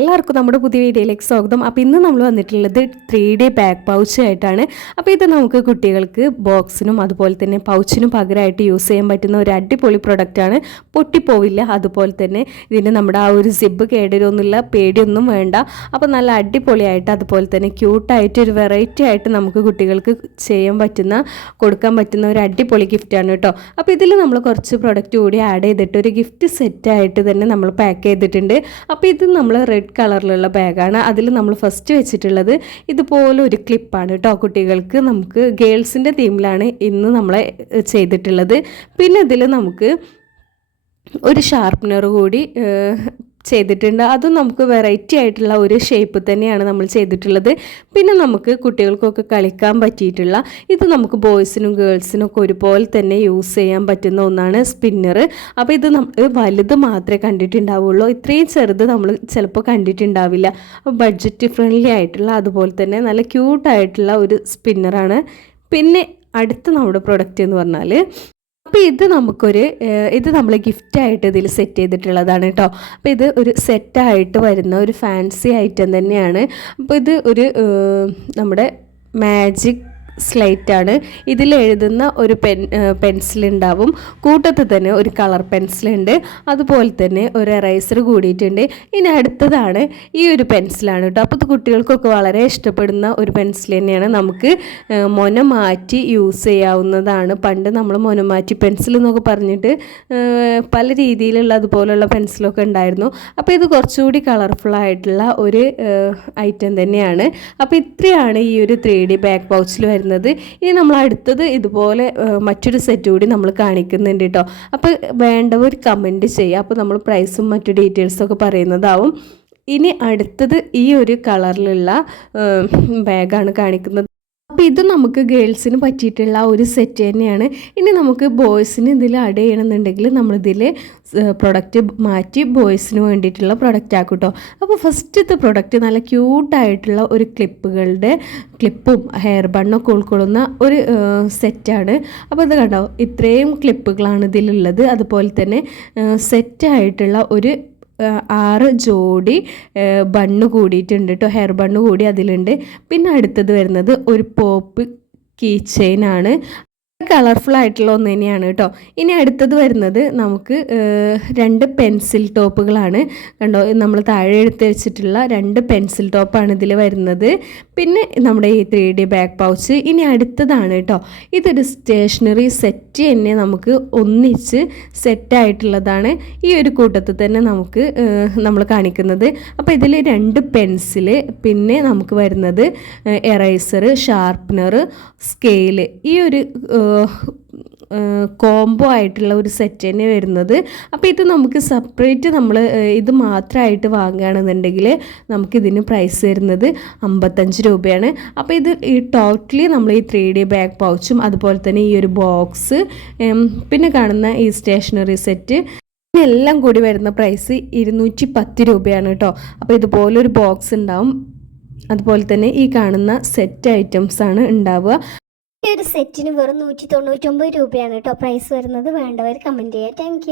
എല്ലാവർക്കും നമ്മുടെ പുതിയ വീഡിയോയിലേക്ക് സ്വാഗതം. അപ്പോൾ ഇന്ന് നമ്മൾ വന്നിട്ടുള്ളത് ത്രീ ഡി ബാഗ് പൗച്ച് ആയിട്ടാണ്. അപ്പോൾ ഇത് നമുക്ക് കുട്ടികൾക്ക് ബോക്സിനും അതുപോലെ തന്നെ പൗച്ചിനും പകരമായിട്ട് യൂസ് ചെയ്യാൻ പറ്റുന്ന ഒരു അടിപൊളി പ്രൊഡക്റ്റാണ് പൊട്ടിപ്പോവില്ല അതുപോലെ തന്നെ ഇതിന് നമ്മുടെ ആ ഒരു സിബ് കേടരൊന്നുമില്ല പേടിയൊന്നും വേണ്ട. അപ്പോൾ നല്ല അടിപൊളിയായിട്ട് അതുപോലെ തന്നെ ക്യൂട്ടായിട്ട് ഒരു വെറൈറ്റി ആയിട്ട് നമുക്ക് കുട്ടികൾക്ക് ചെയ്യാൻ പറ്റുന്ന കൊടുക്കാൻ പറ്റുന്ന ഒരു അടിപൊളി ഗിഫ്റ്റാണ് കേട്ടോ. അപ്പോൾ ഇതിൽ നമ്മൾ കുറച്ച് പ്രൊഡക്റ്റ് കൂടി ആഡ് ചെയ്തിട്ട് ഒരു ഗിഫ്റ്റ് സെറ്റായിട്ട് തന്നെ നമ്മൾ പാക്ക് ചെയ്തിട്ടുണ്ട്. അപ്പോൾ ഇത് നമ്മൾ റെഡ് കളറിലുള്ള ബാഗാണ് അതിൽ നമ്മൾ ഫസ്റ്റ് വെച്ചിട്ടുള്ളത് ഇതുപോലെ ഒരു ക്ലിപ്പാണ് കേട്ടോ കുട്ടികൾക്ക്. നമുക്ക് ഗേൾസിന്റെ തീമിലാണ് ഇന്ന് നമ്മളെ ചെയ്തിട്ടുള്ളത്. പിന്നെ ഇതിൽ നമുക്ക് ഒരു ഷാർപ്പനർ കൂടി ചെയ്തിട്ടുണ്ട്. അതും നമുക്ക് വെറൈറ്റി ആയിട്ടുള്ള ഒരു ഷേപ്പ് തന്നെയാണ് നമ്മൾ ചെയ്തിട്ടുള്ളത്. പിന്നെ നമുക്ക് കുട്ടികൾക്കൊക്കെ കളിക്കാൻ പറ്റിയിട്ടുള്ള ഇത് നമുക്ക് ബോയ്സിനും ഗേൾസിനും ഒക്കെ ഒരുപോലെ തന്നെ യൂസ് ചെയ്യാൻ പറ്റുന്ന ഒന്നാണ് സ്പിന്നർ അപ്പോൾ ഇത് നമ്മൾ വലുത് മാത്രമേ കണ്ടിട്ടുണ്ടാവുള്ളൂ. ഇത്രയും ചെറുത് നമ്മൾ ചിലപ്പോൾ കണ്ടിട്ടുണ്ടാവില്ല. ബഡ്ജറ്റ് ഫ്രണ്ട്ലി ആയിട്ടുള്ള അതുപോലെ തന്നെ നല്ല ക്യൂട്ടായിട്ടുള്ള ഒരു സ്പിന്നറാണ് പിന്നെ അടുത്ത നമ്മുടെ പ്രൊഡക്റ്റ് എന്ന് പറഞ്ഞാൽ അപ്പോൾ ഇത് നമുക്കൊരു ഇത് നമ്മൾ ഗിഫ്റ്റായിട്ട് ഇതിൽ സെറ്റ് ചെയ്തിട്ടുള്ളതാണ് കേട്ടോ അപ്പോൾ ഇത് ഒരു സെറ്റായിട്ട് വരുന്ന ഒരു ഫാൻസി ഐറ്റം തന്നെയാണ്. അപ്പോൾ ഇത് ഒരു നമ്മുടെ മാജിക് സ്ലേറ്റ് ആണ്. ഇതിൽ എഴുതുന്ന ഒരു പെൻ പെൻസിൽ ഉണ്ടാവും. കൂട്ടത്തിൽ തന്നെ ഒരു കളർ പെൻസിൽ ഉണ്ട്. അതുപോലെ തന്നെ ഒരു എറൈസർ കൂടിയിട്ടുണ്ട്. ഇനി അടുത്തതാണ് ഈ ഒരു പെൻസിലാണ് കേട്ടോ. അപ്പോൾ കുട്ടികൾക്കൊക്കെ വളരെ ഇഷ്ടപ്പെടുന്ന ഒരു പെൻസിൽ തന്നെയാണ്. നമുക്ക് മൊന മാറ്റി യൂസ് ചെയ്യാവുന്നതാണ്. പണ്ട് നമ്മൾ മൊന മാറ്റി പെൻസിൽ എന്നൊക്കെ പറഞ്ഞിട്ട് പല രീതിയിലുള്ള അതുപോലുള്ള പെൻസിലൊക്കെ ഉണ്ടായിരുന്നു. അപ്പോൾ ഇത് കുറച്ചുകൂടി കളർഫുൾ ആയിട്ടുള്ള ഒരു ഐറ്റം തന്നെയാണ്. അപ്പോൾ ഇത്രയാണ് ഈ ഒരു ത്രീ ഡി ബാക്ക് പൗച്ചിൽ വരുന്നത് ഇനി നമ്മൾ അടുത്തത് ഇതുപോലെ മറ്റൊരു സെറ്റ് കൂടി നമ്മൾ കാണിക്കുന്നുണ്ട് കേട്ടോ അപ്പോൾ വേണ്ടവർ കമന്റ് ചെയ്യുക. അപ്പോൾ നമ്മൾ പ്രൈസും മറ്റു ഡീറ്റെയിൽസും ഒക്കെ പറയുന്നതാവും. ഇനി അടുത്തത് ഈ ഒരു കളറിലുള്ള ബാഗാണ് കാണിക്കുന്നത്. അപ്പോൾ ഇത് നമുക്ക് ഗേൾസിന് പറ്റിയിട്ടുള്ള ഒരു സെറ്റ് തന്നെയാണ്. ഇനി നമുക്ക് ബോയ്സിന് ഇതിൽ ആഡ് ചെയ്യണമെന്നുണ്ടെങ്കിൽ നമ്മളിതിൽ പ്രൊഡക്റ്റ് മാറ്റി ബോയ്സിന് വേണ്ടിയിട്ടുള്ള പ്രൊഡക്റ്റ് ആക്കും കേട്ടോ അപ്പോൾ ഫസ്റ്റത്തെ പ്രൊഡക്റ്റ് നല്ല ക്യൂട്ടായിട്ടുള്ള ഒരു ക്ലിപ്പുകളുടെ ക്ലിപ്പും ഹെയർ ബണ്ണൊക്കെ ഉൾക്കൊള്ളുന്ന ഒരു സെറ്റാണ് അപ്പോൾ ഇത് കണ്ടോ? ഇത്രയും ക്ലിപ്പുകളാണ് ഇതിലുള്ളത്. അതുപോലെ തന്നെ സെറ്റായിട്ടുള്ള ഒരു ആറ് ജോഡി ബണ്ണ് കൂടിയിട്ടുണ്ട് കേട്ടോ ഹെയർ ബണ്ണ് കൂടി അതിലുണ്ട്. പിന്നെ അടുത്തത് വരുന്നത് ഒരു പോപ്പ് കീ ചെയിനാണ് കളർഫുൾ ആയിട്ടുള്ള ഒന്ന് തന്നെയാണ് കേട്ടോ. ഇനി അടുത്തത് വരുന്നത് നമുക്ക് രണ്ട് പെൻസിൽ ടോപ്പുകളാണ് കണ്ടോ നമ്മൾ താഴെ എടുത്ത് വെച്ചിട്ടുള്ള രണ്ട് പെൻസിൽ ടോപ്പാണ് ഇതിൽ വരുന്നത്. പിന്നെ നമ്മുടെ ഈ ത്രീ ഡി ബാക്ക് പൗച്ച് ഇനി അടുത്തതാണ് കേട്ടോ. ഇതൊരു സ്റ്റേഷനറി സെറ്റ് തന്നെ നമുക്ക് ഒന്നിച്ച് സെറ്റായിട്ടുള്ളതാണ് ഈ ഒരു കൂട്ടത്തിൽ തന്നെ നമുക്ക് നമ്മൾ കാണിക്കുന്നത്. അപ്പോൾ ഇതിൽ രണ്ട് പെൻസിൽ പിന്നെ നമുക്ക് വരുന്നത് എറൈസർ ഷാർപ്പനർ സ്കെയിൽ ഈ ഒരു കോംബോ ആയിട്ടുള്ള ഒരു സെറ്റ് തന്നെ വരുന്നത്. അപ്പോൾ ഇത് നമുക്ക് സെപ്പറേറ്റ് നമ്മൾ ഇത് മാത്രമായിട്ട് വാങ്ങുകയാണെന്നുണ്ടെങ്കിൽ നമുക്കിതിന് പ്രൈസ് വരുന്നത് അമ്പത്തഞ്ച് രൂപയാണ്. അപ്പോൾ ഇത് ഈ ടോട്ടലി നമ്മൾ ഈ ത്രീ ഡി ബാഗ് പൗച്ചും അതുപോലെ തന്നെ ഈ ഒരു ബോക്സ് പിന്നെ കാണുന്ന ഈ സ്റ്റേഷനറി സെറ്റ് എല്ലാം കൂടി വരുന്ന പ്രൈസ് ഇരുന്നൂറ്റി പത്ത് രൂപയാണ് കേട്ടോ. അപ്പോൾ ഇതുപോലൊരു ബോക്സ് ഉണ്ടാവും. അതുപോലെ തന്നെ ഈ കാണുന്ന സെറ്റ് ഐറ്റംസ് ആണ് ഉണ്ടാവുക. ഒരു സെറ്റിന് വെറും നൂറ്റി തൊണ്ണൂറ്റൊമ്പത് രൂപയാണ് കേട്ടോ പ്രൈസ് വരുന്നത്. വേണ്ടവർ കമന്റ് ചെയ്യുക താങ്ക്